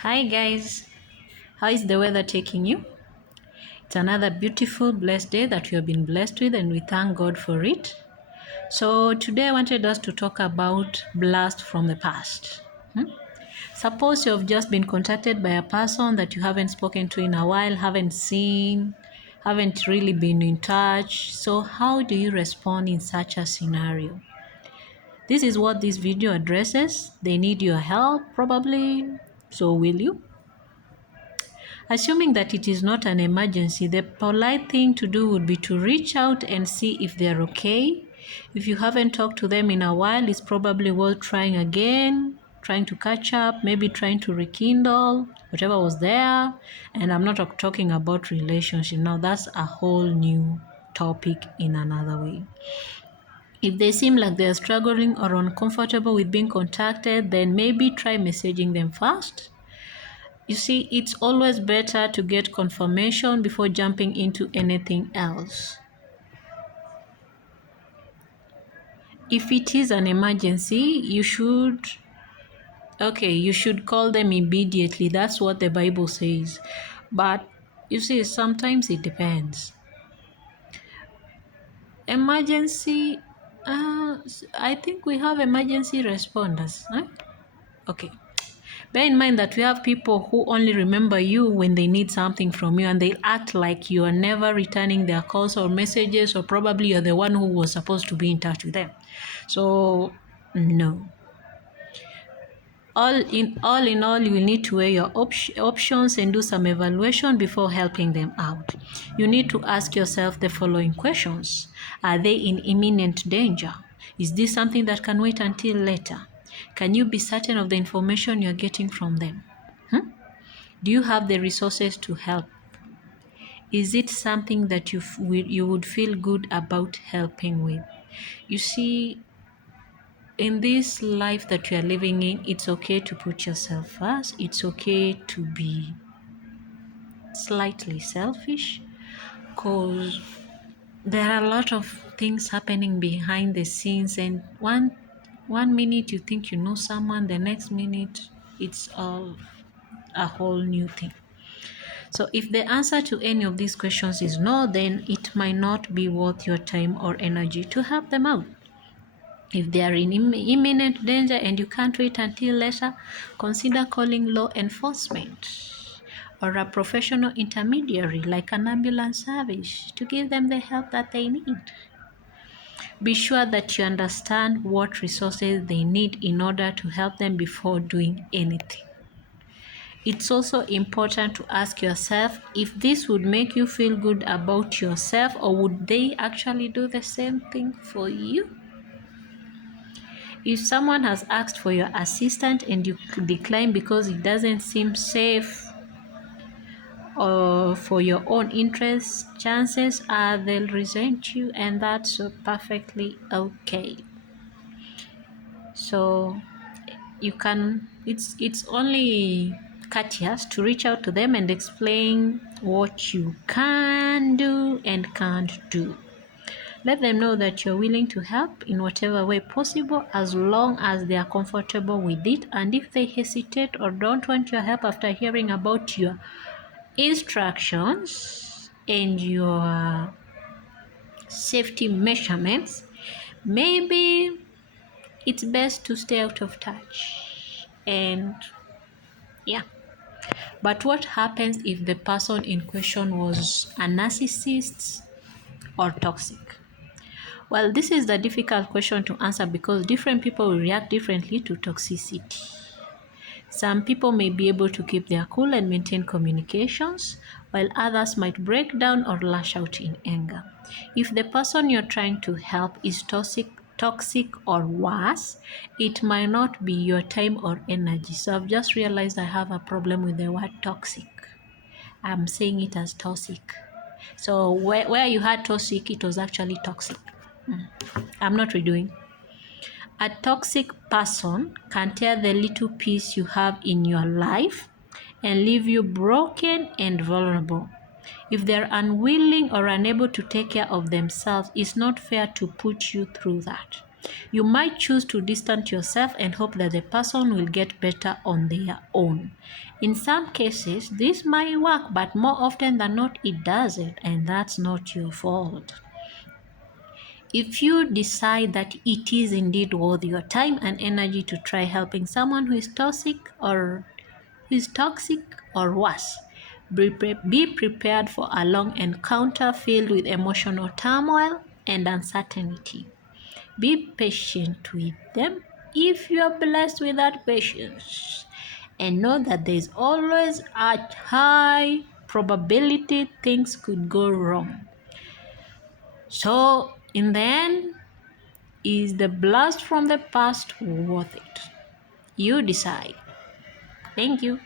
Hi guys, how is the weather taking you? It's another beautiful, blessed day that we have been blessed with, and we thank God for it. So, today I wanted us to talk about blast from the past. Suppose you have just been contacted by a person that you haven't spoken to in a while, haven't seen, haven't really been in touch. So, how do you respond in such a scenario? This is what this video addresses. They need your help, probably. So, will you? Assuming that it is not an emergency, the polite thing to do would be to reach out and see if they're okay. If you haven't talked to them in a while, it's probably worth trying again, trying to catch up, maybe trying to rekindle whatever was there. And I'm not talking about relationship. Now, that's a whole new topic in another way. If they seem like they're struggling or uncomfortable with being contacted, then maybe try messaging them first. You see, it's always better to get confirmation before jumping into anything else. If it is an emergency, you should call them immediately. That's what the Bible says. But you see, sometimes it depends. Emergency, I think we have emergency responders. Huh? Okay. Bear in mind that we have people who only remember you when they need something from you, and they act like you are never returning their calls or messages, or probably you're the one who was supposed to be in touch with them. So, no. All in all, you will need to weigh your options and do some evaluation before helping them out. You need to ask yourself the following questions. Are they in imminent danger? Is this something that can wait until later? Can you be certain of the information you're getting from them? Do you have the resources to help? Is it something that you would feel good about helping with? You see, in this life that you are living in, it's okay to put yourself first. It's okay to be slightly selfish, because there are a lot of things happening behind the scenes, and one minute you think you know someone, the next minute it's all a whole new thing. So if the answer to any of these questions is no, then it might not be worth your time or energy to help them out. If they are in imminent danger and you can't wait until later, consider calling law enforcement or a professional intermediary like an ambulance service to give them the help that they need. Be sure that you understand what resources they need in order to help them before doing anything. It's also important to ask yourself if this would make you feel good about yourself, or would they actually do the same thing for you? If someone has asked for your assistance and you decline because it doesn't seem safe or for your own interests, chances are they'll resent you, and that's perfectly okay. So you can, it's only courteous to reach out to them and explain what you can do and can't do. Let them know that you're willing to help in whatever way possible, as long as they are comfortable with it. And if they hesitate or don't want your help after hearing about your instructions and your safety measurements, maybe it's best to stay out of touch. And yeah. But what happens if the person in question was a narcissist or toxic? Well, this is the difficult question to answer because different people will react differently to toxicity. Some people may be able to keep their cool and maintain communications, while others might break down or lash out in anger. If the person you're trying to help is toxic or worse, it might not be your time or energy. So I've just realized I have a problem with the word toxic. I'm saying it as toxic. So where you had toxic, it was actually toxic. I'm not redoing. A toxic person can tear the little peace you have in your life and leave you broken and vulnerable. If they're unwilling or unable to take care of themselves, it's not fair to put you through that. You might choose to distance yourself and hope that the person will get better on their own. In some cases, this might work, but more often than not, it doesn't, and that's not your fault. If you decide that it is indeed worth your time and energy to try helping someone who is toxic or worse, be prepared for a long encounter filled with emotional turmoil and uncertainty. Be patient with them if you are blessed with that patience. And know that there is always a high probability things could go wrong. So, in the end, is the blast from the past worth it? You decide. Thank you.